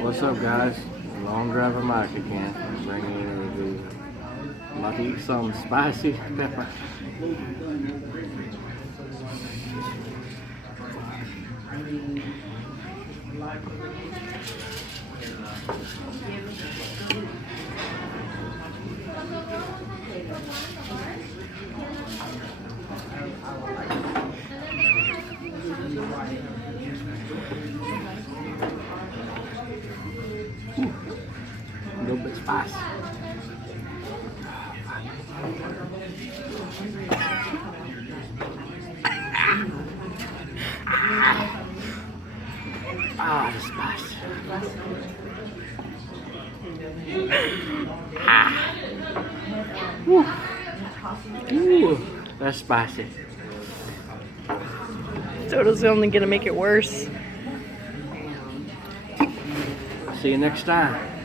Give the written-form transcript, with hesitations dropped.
What's up, guys? Long driver Mike again. Bringing you a review. I'm about to eat something spicy pepper. A little bit spicy. Ah, the spice. Ah. Woo. Ooh, that's spicy. Soda's only gonna make it worse. See you next time.